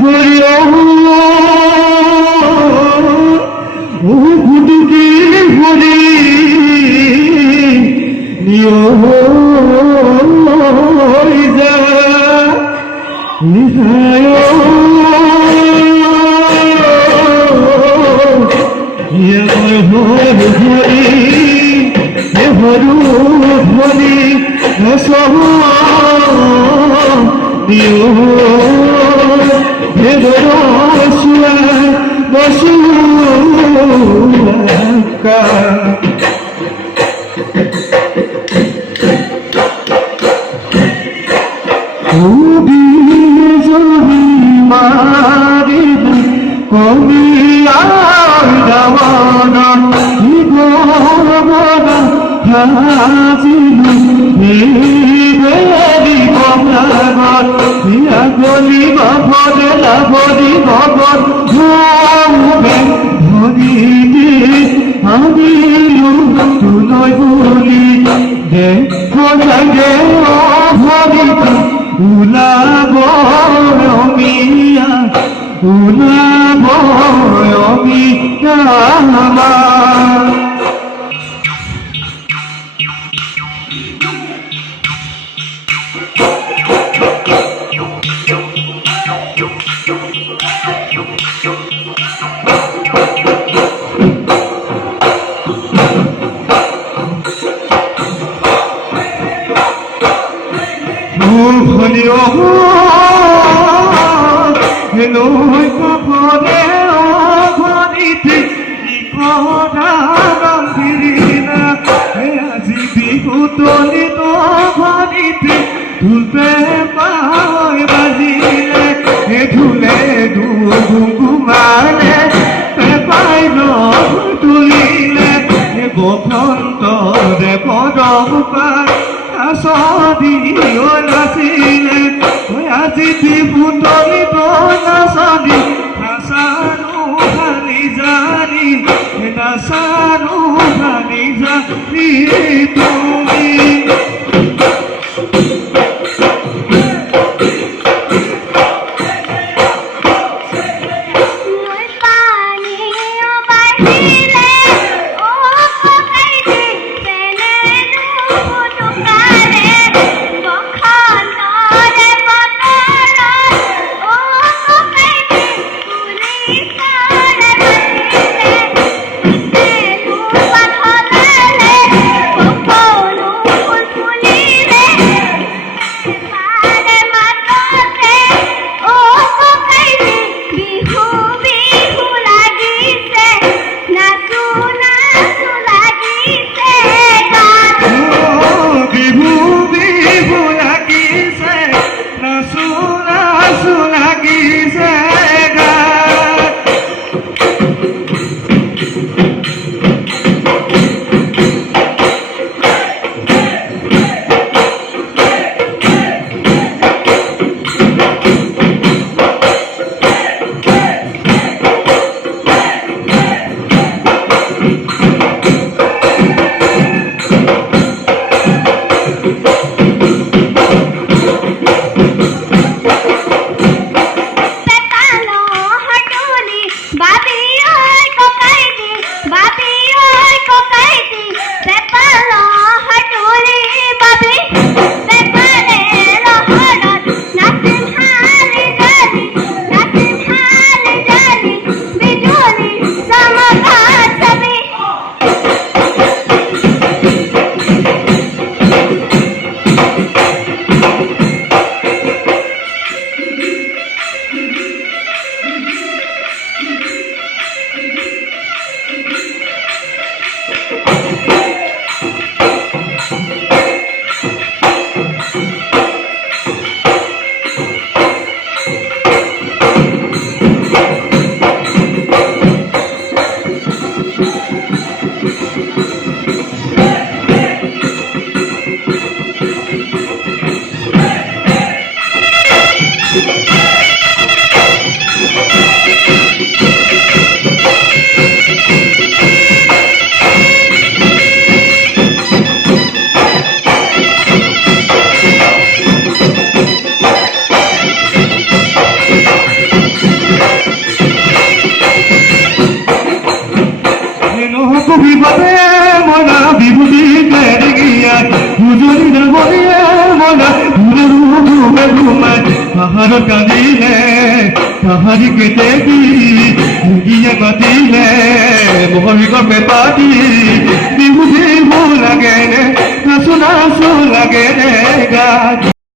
করিও ও গুটুকি ভরি নিও যা নিহায় ভরি ভরু ভরি সহ নিও ভেদরসুয়া বসুকা খুবই জমি মারি কমিয়া যাওয়ানা হাজিলু বেদি কমলাগর ইয়া গলি বাবর লাবরি বাবর ঘুমে ধরি আমি তুলই বলি দেখো লাগে ভরি উলাব অমিয়া উলাব অমিয়া আমার নই কপরে অঘরিতে ইকরাম দিনা আজি বিহুতলি তো ঘরিতে ধুলতে পায় বাজিলে ধুলে ঘুমালে পাই তুলিলে বসন্ত রে পদম পায় সদিও নাচিলে আজি বিভূতলি তো নাচনি নাচানো খালি জানি নাচানো খালি জানি তুমি বিপদে মনা বিভূতি কেড়ে গিয়া হুজুরির বলিয়ে মনা ঘুমে ঘুমায় পাহাড় কাঁদিলে পাহাড়ি কেটে গিয়ে বাতিলে মোহরি গপে পাতি বিভূতি ভুল লাগে রে নাচু নাচু লাগে রে গাছ